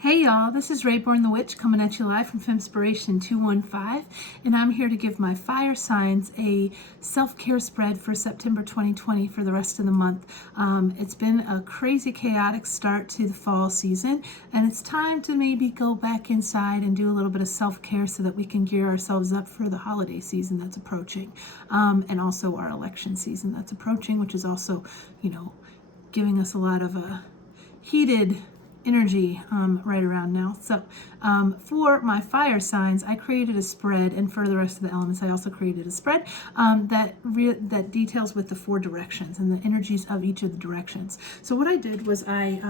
Hey y'all, this is Rayborn the Witch coming at you live from Femspiration 215, and I'm here to give my fire signs a self-care spread for September 2020 for the rest of the month. It's been a crazy chaotic start to the fall season, and it's time to maybe go back inside and do a little bit of self-care so that we can gear ourselves up for the holiday season that's approaching, and also our election season that's approaching, which is also, giving us a lot of heated energy right around now. So for my fire signs, I created a spread, and for the rest of the elements, I also created a spread that details with the 4 directions and the energies of each of the directions. So what I did was I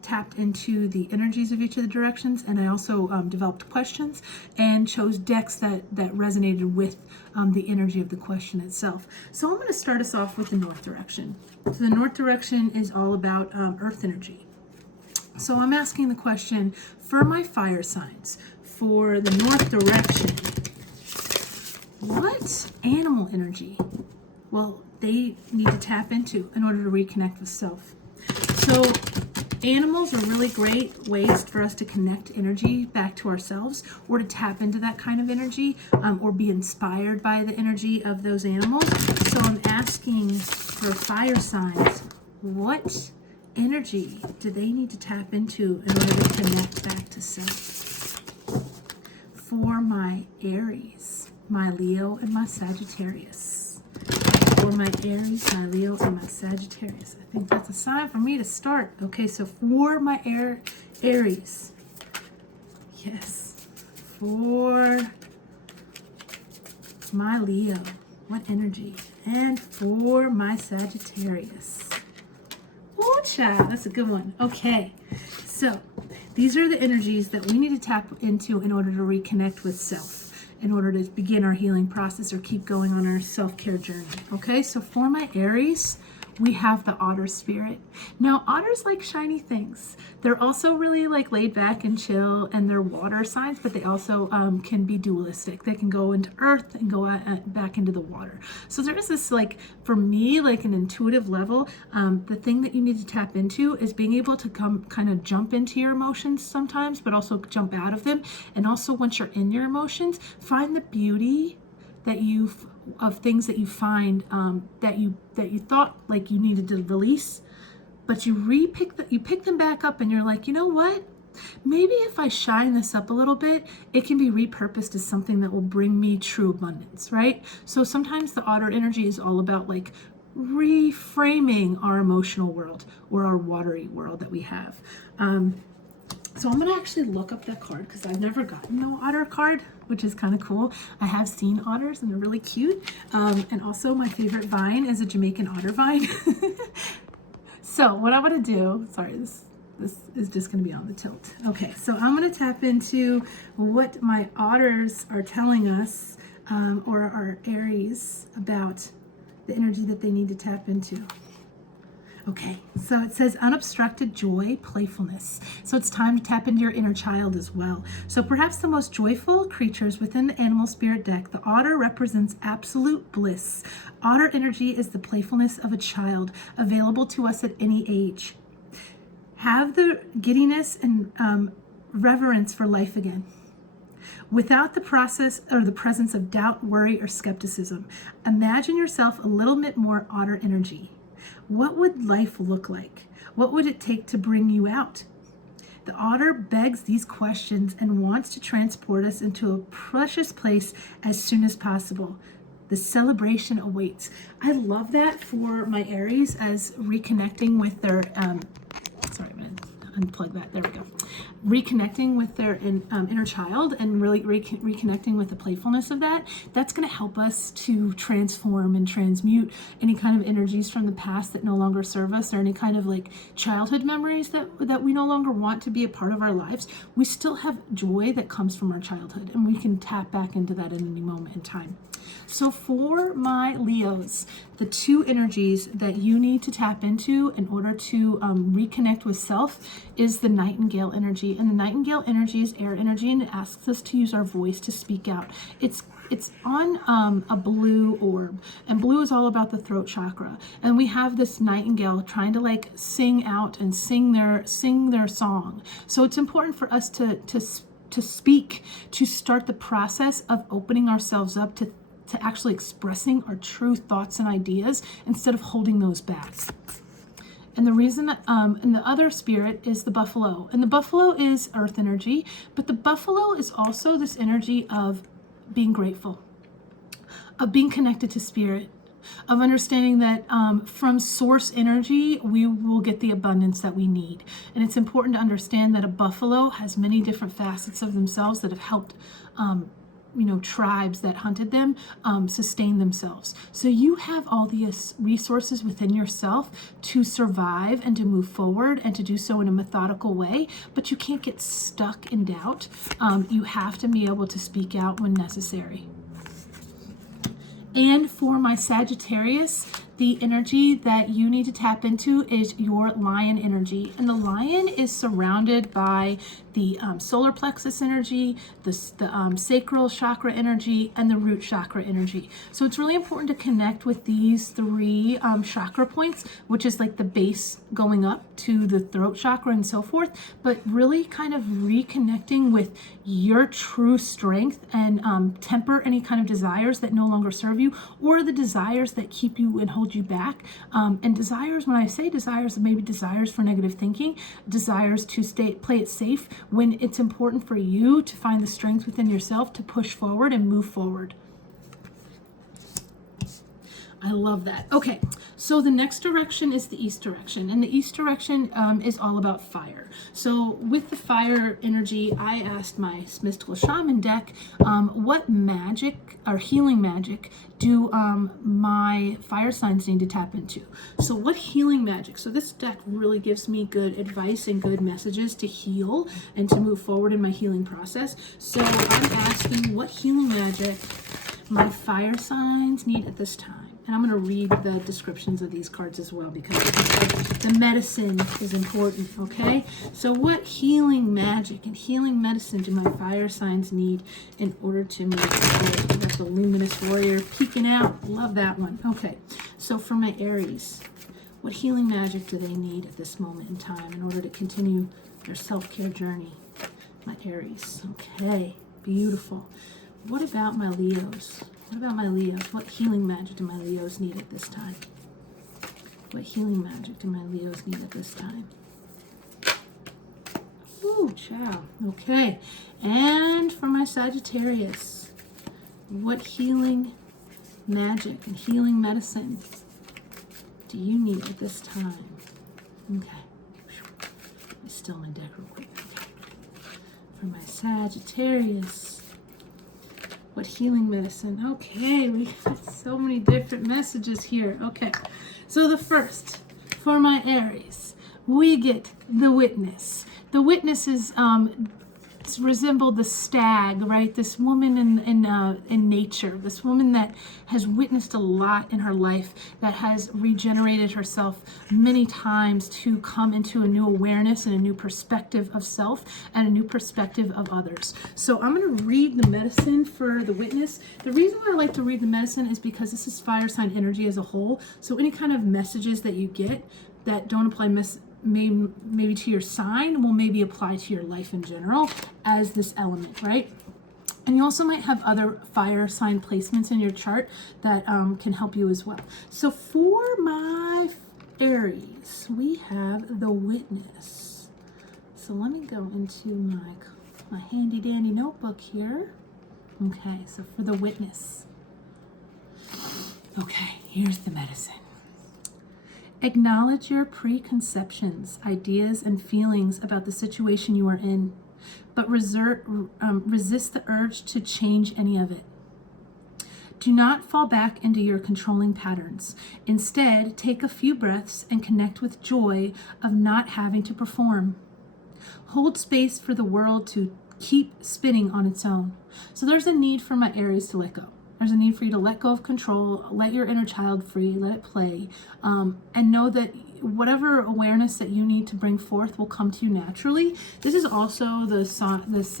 tapped into the energies of each of the directions, and I also developed questions and chose decks that resonated with the energy of the question itself. So I'm going to start us off with the north direction. So the north direction is all about earth energy. So I'm asking the question for my fire signs for the north direction. What animal energy will they need to tap into in order to reconnect with self? So animals are really great ways for us to connect energy back to ourselves, or to tap into that kind of energy, or be inspired by the energy of those animals. So I'm asking for fire signs, what energy do they need to tap into in order to connect back to self? For my Aries, my Leo, and my Sagittarius. For my Aries, my Leo, and my Sagittarius. I think that's a sign for me to start. Okay, so for my Aries, yes. For my Leo, what energy? And for my Sagittarius. Oh, child, that's a good one. Okay, so these are the energies that we need to tap into in order to reconnect with self, in order to begin our healing process or keep going on our self-care journey. Okay, so for my Aries, we have the otter spirit. Now, otters like shiny things. They're also really like laid back and chill, and they're water signs, but they also can be dualistic. They can go into earth and go back into the water. So there is this, like, for me, like an intuitive level, the thing that you need to tap into is being able to kind of jump into your emotions sometimes, but also jump out of them. And also, once you're in your emotions, find the beauty that of things that you find that you thought like you needed to release, but you pick them back up, and you're like, you know what? Maybe if I shine this up a little bit, it can be repurposed as something that will bring me true abundance, right? So sometimes the otter energy is all about like reframing our emotional world or our watery world that we have. So I'm going to actually look up that card because I've never gotten no otter card, which is kind of cool. I have seen otters and they're really cute. And also my favorite vine is a Jamaican otter vine. So what I'm going to do, sorry, this is just going to be on the tilt. Okay, so I'm going to tap into what my otters are telling us, or our Aries, about the energy that they need to tap into. Okay, so it says unobstructed joy, playfulness. So it's time to tap into your inner child as well. So perhaps the most joyful creatures within the animal spirit deck, the otter represents absolute bliss. Otter energy is the playfulness of a child, available to us at any age. Have the giddiness and reverence for life again, without the process or the presence of doubt, worry, or skepticism. Imagine yourself a little bit more otter energy. What would life look like? What would it take to bring you out? The otter begs these questions and wants to transport us into a precious place as soon as possible. The celebration awaits. I love that for my Aries as reconnecting with their, sorry, man, unplug that, there we go. Reconnecting with their inner child and really reconnecting with the playfulness of that. That's going to help us to transform and transmute any kind of energies from the past that no longer serve us, or any kind of like childhood memories that we no longer want to be a part of our lives. We still have joy that comes from our childhood, and we can tap back into that at any moment in time. So for my Leos, the 2 energies that you need to tap into in order to reconnect with self is the nightingale energy. And the nightingale energy is air energy, and it asks us to use our voice to speak out. It's on a blue orb, and blue is all about the throat chakra. And we have this nightingale trying to like sing out and sing their song. So it's important for us to speak, to start the process of opening ourselves up to actually expressing our true thoughts and ideas instead of holding those back. And the reason that, and the other spirit is the buffalo. And the buffalo is earth energy, but the buffalo is also this energy of being grateful, of being connected to spirit, of understanding that from source energy, we will get the abundance that we need. And it's important to understand that a buffalo has many different facets of themselves that have helped tribes that hunted them sustain themselves. So you have all these resources within yourself to survive and to move forward and to do so in a methodical way, but you can't get stuck in doubt. You have to be able to speak out when necessary. And for my Sagittarius, the energy that you need to tap into is your lion energy. And the lion is surrounded by the solar plexus energy, the sacral chakra energy, and the root chakra energy. So it's really important to connect with these three chakra points, which is like the base going up to the throat chakra and so forth, but really kind of reconnecting with your true strength and temper any kind of desires that no longer serve you, or the desires that keep you and hold you back. And desires, when I say desires, maybe desires for negative thinking, desires to play it safe, when it's important for you to find the strength within yourself to push forward and move forward. I love that. Okay, so the next direction is the east direction, and the east direction is all about fire. So with the fire energy, I asked my mystical shaman deck, what magic or healing magic do my fire signs need to tap into? So what healing magic? So this deck really gives me good advice and good messages to heal and to move forward in my healing process. So I'm asking what healing magic my fire signs need at this time. And I'm going to read the descriptions of these cards as well, because the medicine is important, okay? So what healing magic and healing medicine do my fire signs need in order to move forward? We got the luminous warrior peeking out. Love that one. Okay, so for my Aries, what healing magic do they need at this moment in time in order to continue their self-care journey? My Aries. Okay, beautiful. What about my Leos? What about my Leos? What healing magic do my Leos need at this time? What healing magic do my Leos need at this time? Ooh, ciao. Okay. And for my Sagittarius, what healing magic and healing medicine do you need at this time? Okay. Let me still my deck real quick. Okay. For my Sagittarius, what healing medicine? Okay, we got so many different messages here. Okay, so the first, for my Aries, we get the witness. The witness is resembled the stag, right? This woman in nature, this woman that has witnessed a lot in her life, that has regenerated herself many times to come into a new awareness and a new perspective of self and a new perspective of others. So I'm going to read the medicine for the witness. The reason why I like to read the medicine is because this is fire sign energy as a whole. So any kind of messages that you get that don't apply maybe to your sign will maybe apply to your life in general as this element, right? And you also might have other fire sign placements in your chart that can help you as well. So for my Aries, we have the witness. So let me go into my handy dandy notebook here. Okay, so for the witness. Okay, here's the medicine. Acknowledge your preconceptions, ideas, and feelings about the situation you are in, but resist the urge to change any of it. Do not fall back into your controlling patterns. Instead, take a few breaths and connect with joy of not having to perform. Hold space for the world to keep spinning on its own. So there's a need for my Aries to let go. There's a need for you to let go of control, let your inner child free, let it play, and know that whatever awareness that you need to bring forth will come to you naturally. This is also this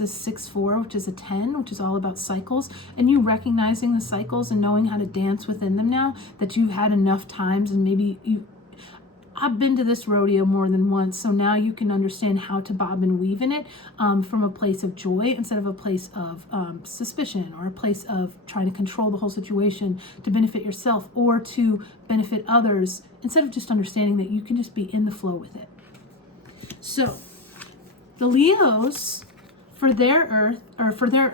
is 6-4, which is a 10, which is all about cycles, and you recognizing the cycles and knowing how to dance within them now that you've had enough times, and maybe I've been to this rodeo more than once, so now you can understand how to bob and weave in it from a place of joy instead of a place of suspicion, or a place of trying to control the whole situation to benefit yourself or to benefit others, instead of just understanding that you can just be in the flow with it. So the Leos, for their for their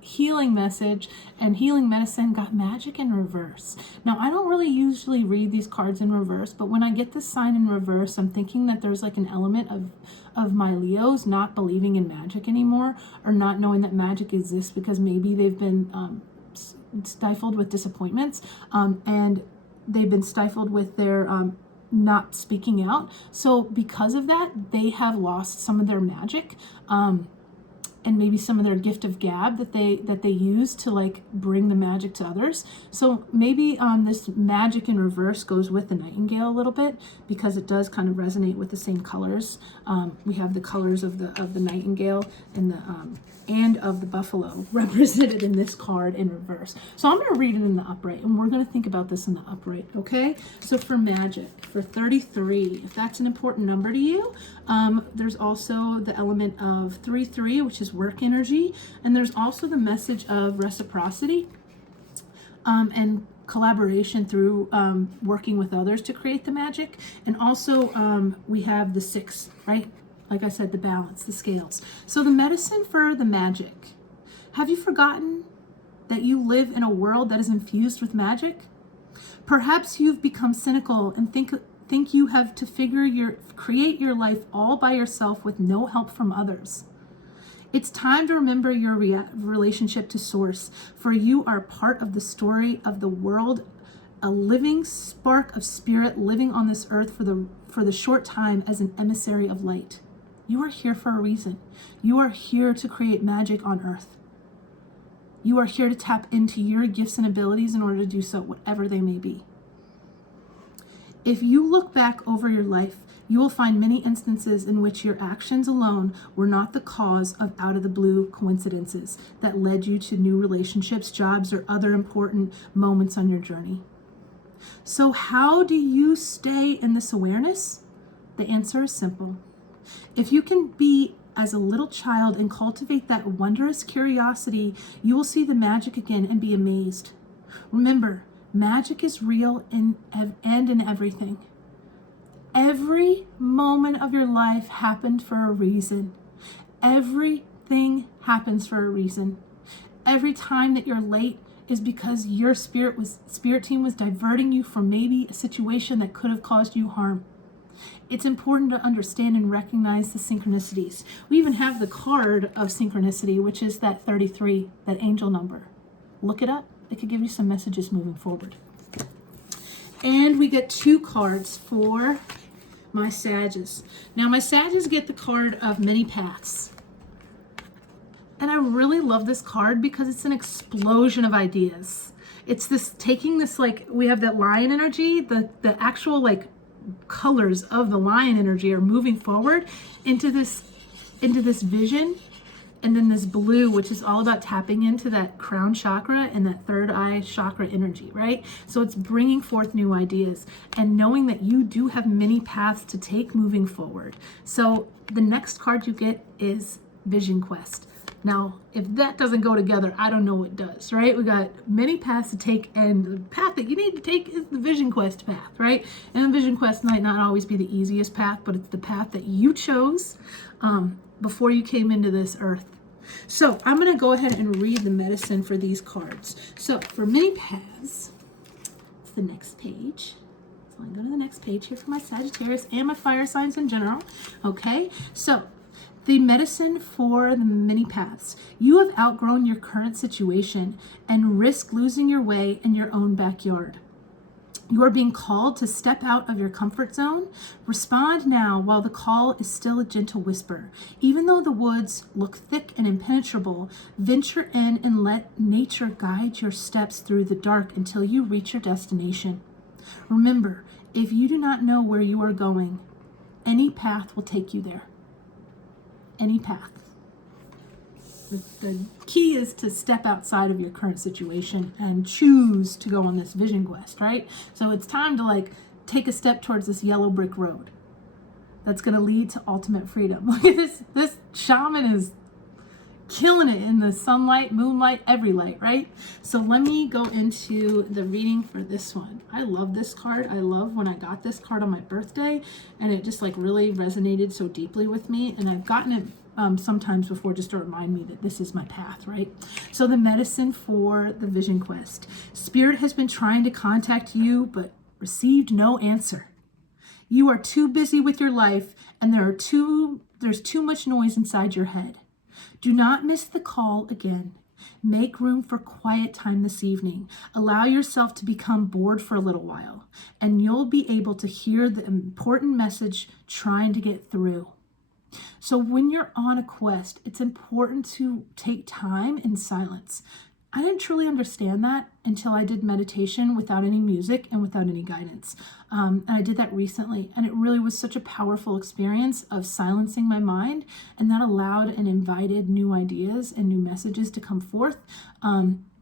healing message and healing medicine, got magic in reverse. Now, I don't really usually read these cards in reverse, but when I get this sign in reverse, I'm thinking that there's like an element of my Leos not believing in magic anymore, or not knowing that magic exists because maybe they've been stifled with disappointments, and they've been stifled with their not speaking out. So because of that, they have lost some of their magic, and maybe some of their gift of gab that they use to like bring the magic to others. So maybe this magic in reverse goes with the nightingale a little bit, because it does kind of resonate with the same colors. We have the colors of the nightingale and of the buffalo represented in this card in reverse. So I'm going to read it in the upright, and we're going to think about this in the upright, okay? So for magic, for 33, if that's an important number to you, there's also the element of 3-3, which is work energy, and there's also the message of reciprocity and collaboration through working with others to create the magic. And also we have the 6, right? Like I said, the balance, the scales. So the medicine for the magic. Have you forgotten that you live in a world that is infused with magic? Perhaps you've become cynical and think you have to create your life all by yourself with no help from others. It's time to remember your relationship to Source, for you are part of the story of the world, a living spark of spirit living on this earth for the short time as an emissary of light. You are here for a reason. You are here to create magic on earth. You are here to tap into your gifts and abilities in order to do so, whatever they may be. If you look back over your life, you will find many instances in which your actions alone were not the cause of out-of-the-blue coincidences that led you to new relationships, jobs, or other important moments on your journey. So how do you stay in this awareness? The answer is simple. If you can be as a little child and cultivate that wondrous curiosity, you will see the magic again and be amazed. Remember, magic is real and in everything. Every moment of your life happened for a reason. Everything happens for a reason. Every time that you're late is because your spirit team was diverting you from maybe a situation that could have caused you harm. It's important to understand and recognize the synchronicities. We even have the card of synchronicity, which is that 33, that angel number. Look it up. It could give you some messages moving forward. And we get 2 cards for my Sages. Now my Sages get the card of many paths. And I really love this card because it's an explosion of ideas. It's this taking this, like, we have that lion energy, the actual like colors of the lion energy are moving forward into this vision, and then this blue, which is all about tapping into that crown chakra and that third eye chakra energy, right? So it's bringing forth new ideas and knowing that you do have many paths to take moving forward. So the next card you get is Vision Quest. Now, if that doesn't go together, I don't know what does, right? We got many paths to take, and the path that you need to take is the Vision Quest path, right? And the Vision Quest might not always be the easiest path, but it's the path that you chose before you came into this earth. So I'm going to go ahead and read the medicine for these cards. So for many paths, it's the next page. So I'm going to go to the next page here for my Sagittarius and my fire signs in general. Okay, so the medicine for the many paths. You have outgrown your current situation and risk losing your way in your own backyard. You are being called to step out of your comfort zone. Respond now while the call is still a gentle whisper. Even though the woods look thick and impenetrable, venture in and let nature guide your steps through the dark until you reach your destination. Remember, if you do not know where you are going, any path will take you there. Any path. The key is to step outside of your current situation and choose to go on this vision quest, right? So it's time to like take a step towards this yellow brick road that's going to lead to ultimate freedom. Look at this. This shaman is killing it in the sunlight, moonlight, every light, right? So let me go into the reading for this one. I love this card. I love when I got this card on my birthday, and it just like really resonated so deeply with me. And I've gotten it sometimes before just to remind me that this is my path, right? So the medicine for the vision quest. Spirit has been trying to contact you, but received no answer. You are too busy with your life, and there's too much noise inside your head. Do not miss the call again. Make room for quiet time this evening. Allow yourself to become bored for a little while, and you'll be able to hear the important message trying to get through. So when you're on a quest, it's important to take time in silence. I didn't truly understand that until I did meditation without any music and without any guidance. And I did that recently, and it really was such a powerful experience of silencing my mind, and that allowed and invited new ideas and new messages to come forth.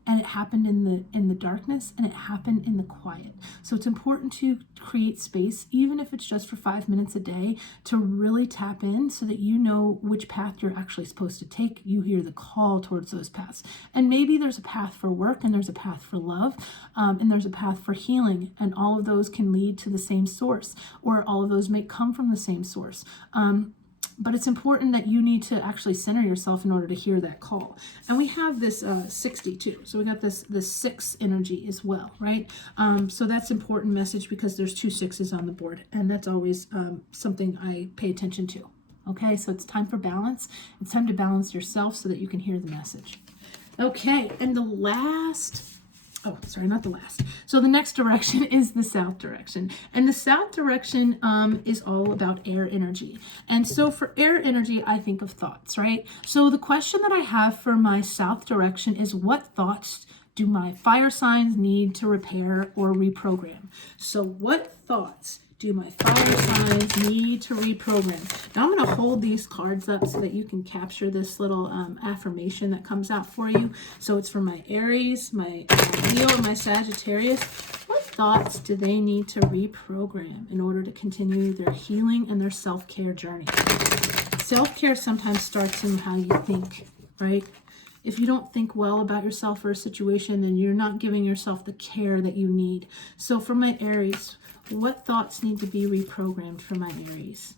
And it happened in the darkness, and it happened in the quiet. So it's important to create space, even if it's just for 5 minutes a day, to really tap in so that you know which path you're actually supposed to take. You hear the call towards those paths. And maybe there's a path for work, and there's a path for love, and there's a path for healing. And all of those can lead to the same source, or all of those may come from the same source. But it's important that you need to actually center yourself in order to hear that call. And we have this 62. So we got this 6 energy as well, right? So that's important message because there's 2 6s on the board. And that's always something I pay attention to. Okay, so it's time for balance. It's time to balance yourself so that you can hear the message. Okay, and so the next direction is the south direction. And the south direction is all about air energy. And so for air energy, I think of thoughts, right? So the question that I have for my south direction is, what thoughts do my fire signs need to repair or reprogram? So what thoughts do my fire signs need to reprogram? Now I'm going to hold these cards up so that you can capture this little affirmation that comes out for you. So it's for my Aries, my Leo, and my Sagittarius. What thoughts do they need to reprogram in order to continue their healing and their self-care journey? Self-care sometimes starts in how you think, right? If you don't think well about yourself or a situation, then you're not giving yourself the care that you need. So for my Aries, what thoughts need to be reprogrammed for my Aries?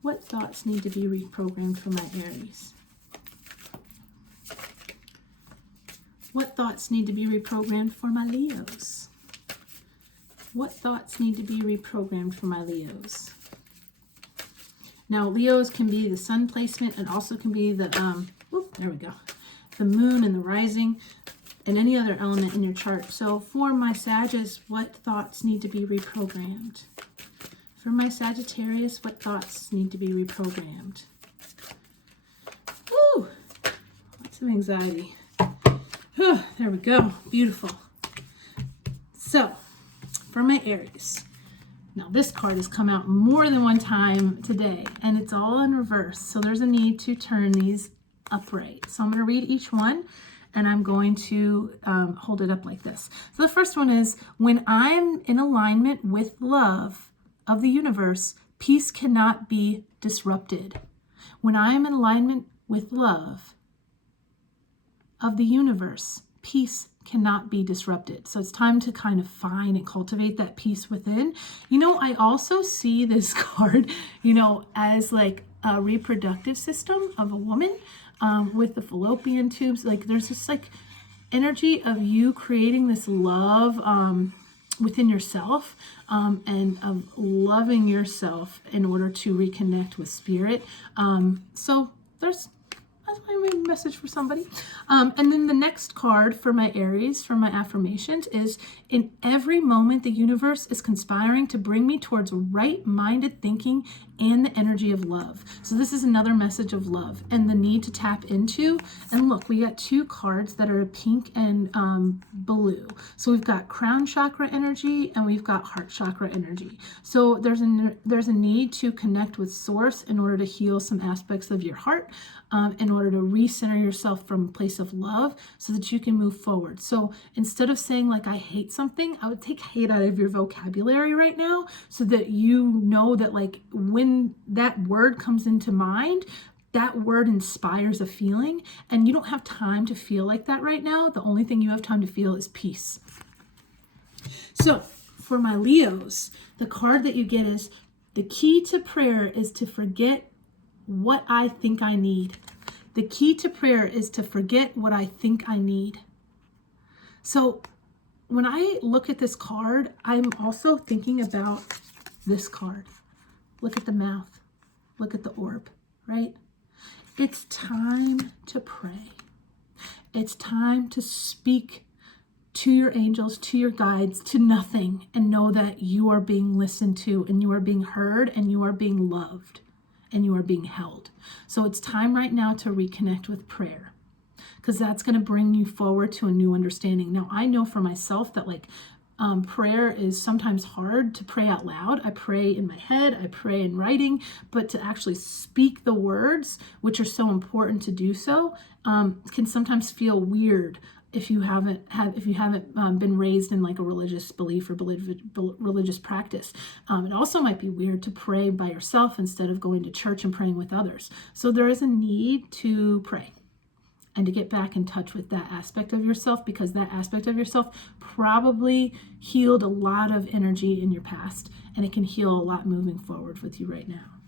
What thoughts need to be reprogrammed for my Aries? What thoughts need to be reprogrammed for my Leos? What thoughts need to be reprogrammed for my Leos? Now, Leos can be the sun placement, and also can be the, the moon and the rising, and any other element in your chart. So for my Sagittarius, what thoughts need to be reprogrammed? For my Sagittarius, what thoughts need to be reprogrammed? Woo! Lots of anxiety. Whew, there we go. Beautiful. So for my Aries. Now this card has come out more than one time today, and it's all in reverse. So there's a need to turn these upright. So I'm going to read each one, and I'm going to hold it up like this. So the first one is, when I'm in alignment with love of the universe, peace cannot be disrupted. When I am in alignment with love of the universe, peace cannot be disrupted. So it's time to kind of find and cultivate that peace within. You know, I also see this card, as like a reproductive system of a woman. With the fallopian tubes, like there's this like energy of you creating this love within yourself, and of loving yourself in order to reconnect with spirit. So that's my message for somebody. And then the next card for my Aries, for my affirmations, is, in every moment the universe is conspiring to bring me towards right-minded thinking and the energy of love. So this is another message of love and the need to tap into. And look, we got two cards that are pink and blue. So we've got crown chakra energy and we've got heart chakra energy. So there's a need to connect with source in order to heal some aspects of your heart, in order to recenter yourself from a place of love so that you can move forward. So instead of saying like, I hate something, I would take hate out of your vocabulary right now so that you know that like when that word comes into mind, that word inspires a feeling, and you don't have time to feel like that right now. The only thing you have time to feel is peace. So for my Leos, the card that you get is the key to prayer is to forget what I think I need. The key to prayer is to forget what I think I need. So when I look at this card, I'm also thinking about this card. Look at the mouth. Look at the orb, right? It's time to pray. It's time to speak to your angels, to your guides, to nothing, and know that you are being listened to and you are being heard and you are being loved and you are being held. So it's time right now to reconnect with prayer, because that's going to bring you forward to a new understanding. Now, I know for myself that like prayer is sometimes hard to pray out loud. I pray in my head, I pray in writing, but to actually speak the words, which are so important to do so, can sometimes feel weird if you haven't been raised in like a religious belief or religious practice. It also might be weird to pray by yourself instead of going to church and praying with others. So there is a need to pray and to get back in touch with that aspect of yourself, because that aspect of yourself probably healed a lot of energy in your past, and it can heal a lot moving forward with you right now.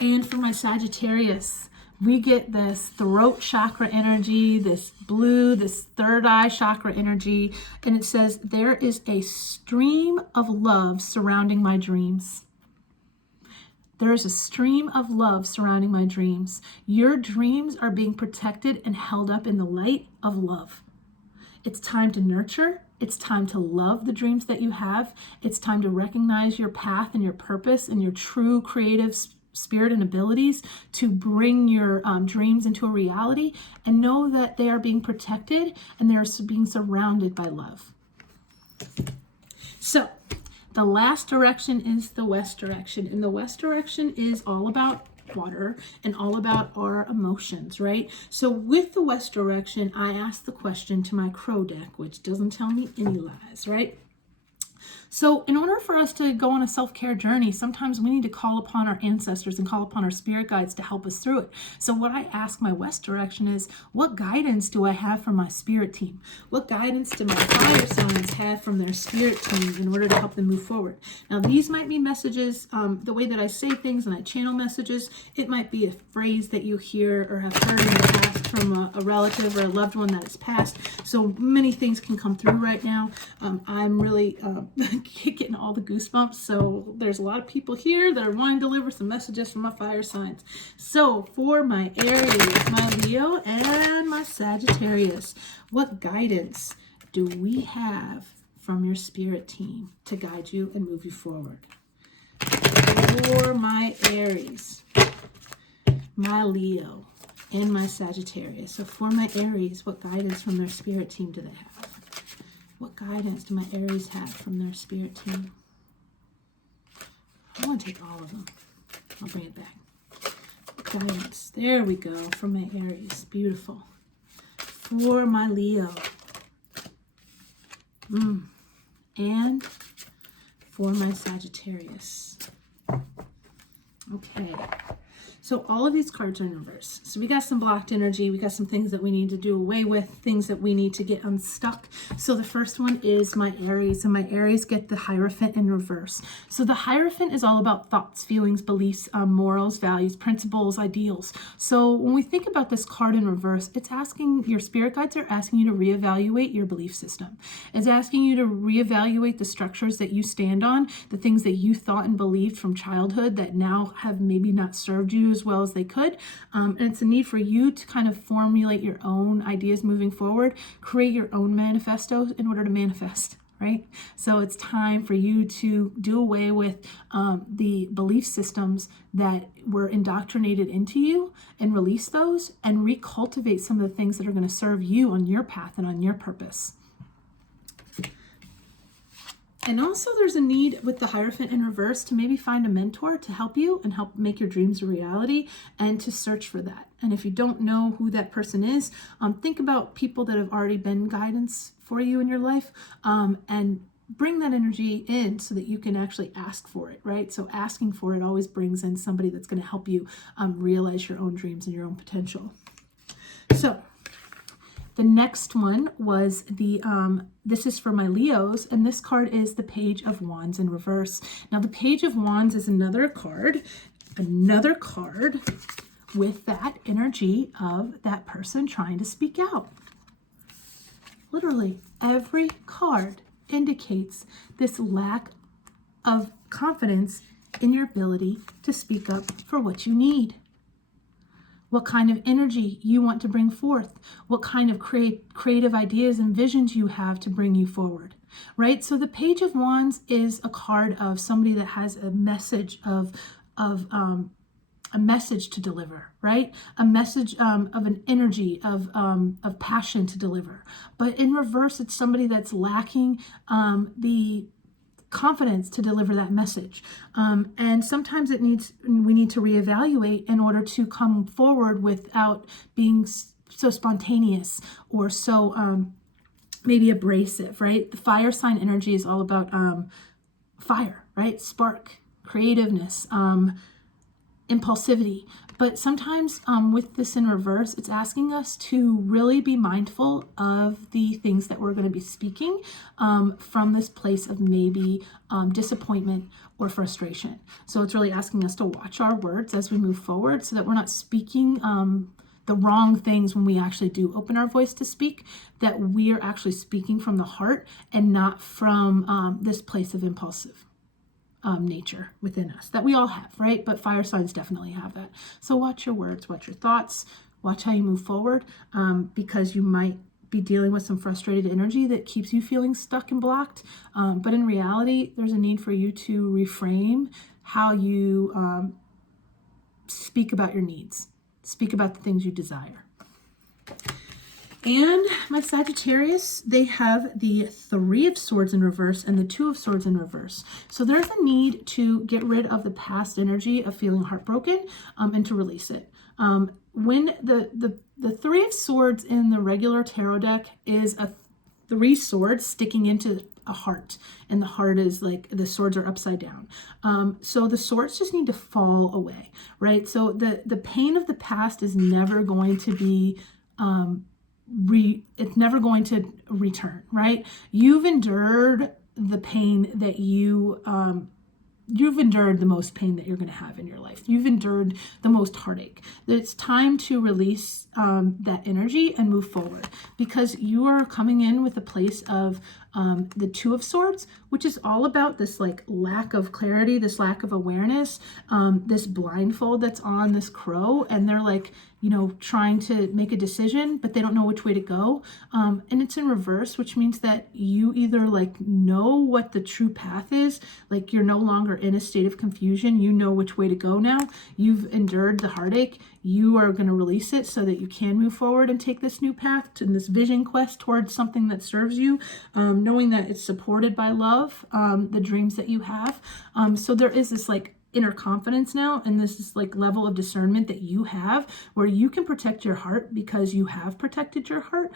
And for my Sagittarius, we get this throat chakra energy, this blue, this third eye chakra energy, and it says, there is a stream of love surrounding my dreams. There is a stream of love surrounding my dreams. Your dreams are being protected and held up in the light of love. It's time to nurture. It's time to love the dreams that you have. It's time to recognize your path and your purpose and your true creative spirit and abilities to bring your dreams into a reality, and know that they are being protected and they're being surrounded by love. So the last direction is the west direction, and the west direction is all about water and all about our emotions, right? So with the west direction, I asked the question to my crow deck, which doesn't tell me any lies, right? So in order for us to go on a self-care journey, sometimes we need to call upon our ancestors and call upon our spirit guides to help us through it. So what I ask my west direction is, what guidance do I have from my spirit team? What guidance do my fire signs have from their spirit team in order to help them move forward? Now, these might be messages, the way that I say things and I channel messages. It might be a phrase that you hear or have heard in the past from a relative or a loved one that has passed. So many things can come through right now. I'm really getting all the goosebumps. So there's a lot of people here that are wanting to deliver some messages from my fire signs. So for my Aries, my Leo, and my Sagittarius, what guidance do we have from your spirit team to guide you and move you forward? For my Aries, my Leo, and my Sagittarius. So for my Aries, what guidance from their spirit team do they have? What guidance do my Aries have from their spirit team? I want to take all of them. I'll bring it back. Guidance. There we go. For my Aries. Beautiful. For my Leo. And for my Sagittarius. Okay. So all of these cards are in reverse. So we got some blocked energy. We got some things that we need to do away with, things that we need to get unstuck. So the first one is my Aries, and my Aries get the Hierophant in reverse. So the Hierophant is all about thoughts, feelings, beliefs, morals, values, principles, ideals. So when we think about this card in reverse, it's asking, your spirit guides are asking you to reevaluate your belief system. It's asking you to reevaluate the structures that you stand on, the things that you thought and believed from childhood that now have maybe not served you as well as they could. And it's a need for you to kind of formulate your own ideas moving forward, create your own manifestos in order to manifest, right? So it's time for you to do away with the belief systems that were indoctrinated into you and release those and recultivate some of the things that are going to serve you on your path and on your purpose. And also there's a need with the Hierophant in reverse to maybe find a mentor to help you and help make your dreams a reality, and to search for that. And if you don't know who that person is, think about people that have already been guidance for you in your life, and bring that energy in so that you can actually ask for it, right? So asking for it always brings in somebody that's going to help you realize your own dreams and your own potential. So the next one was the, this is for my Leos, and this card is the Page of Wands in reverse. Now the Page of Wands is another card with that energy of that person trying to speak out. Literally every card indicates this lack of confidence in your ability to speak up for what you need. What kind of energy you want to bring forth, what kind of creative ideas and visions you have to bring you forward, right? So the Page of Wands is a card of somebody that has a message of a message to deliver, right? A message of an energy of passion to deliver. But in reverse, it's somebody that's lacking the confidence to deliver that message. And sometimes we need to reevaluate in order to come forward without being so spontaneous or so maybe abrasive, right? The fire sign energy is all about fire, right? Spark, creativeness, impulsivity. But sometimes with this in reverse, it's asking us to really be mindful of the things that we're going to be speaking from this place of maybe disappointment or frustration. So it's really asking us to watch our words as we move forward so that we're not speaking the wrong things when we actually do open our voice to speak, that we are actually speaking from the heart and not from this place of impulsive nature within us that we all have, right? But fire signs definitely have that. So watch your words, watch your thoughts, watch how you move forward, because you might be dealing with some frustrated energy that keeps you feeling stuck and blocked. But in reality, there's a need for you to reframe how you speak about your needs, speak about the things you desire. And my Sagittarius, they have the Three of Swords in reverse and the Two of Swords in reverse. So there's a need to get rid of the past energy of feeling heartbroken and to release it. When the Three of Swords in the regular tarot deck is a three swords sticking into a heart, and the heart is like the swords are upside down. So the swords just need to fall away, right? So the pain of the past is never going to be it's never going to return, right? You've endured the pain that you've endured the most pain that you're going to have in your life. You've endured the most heartache. It's time to release that energy and move forward, because you are coming in with a place of the Two of Swords, which is all about this like lack of clarity, this lack of awareness, this blindfold that's on this crow, and they're like, you know, trying to make a decision, but they don't know which way to go. And it's in reverse, which means that you either like know what the true path is, like you're no longer in a state of confusion, you know which way to go now, you've endured the heartache, you are going to release it so that you can move forward and take this new path to this vision quest towards something that serves you, knowing that it's supported by love, the dreams that you have. So there is this like inner confidence now, and this is like level of discernment that you have where you can protect your heart because you have protected your heart,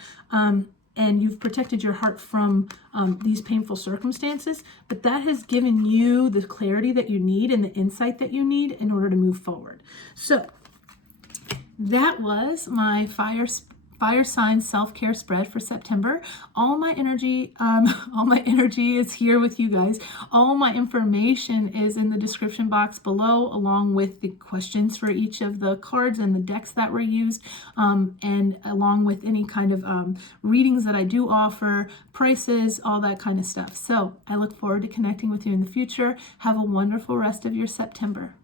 and you've protected your heart from these painful circumstances, but that has given you the clarity that you need and the insight that you need in order to move forward. So that was my fire sign self-care spread for September. All my energy is here with you guys. All my information is in the description box below, along with the questions for each of the cards and the decks that were used, and along with any kind of readings that I do offer, prices, all that kind of stuff. So I look forward to connecting with you in the future. Have a wonderful rest of your September.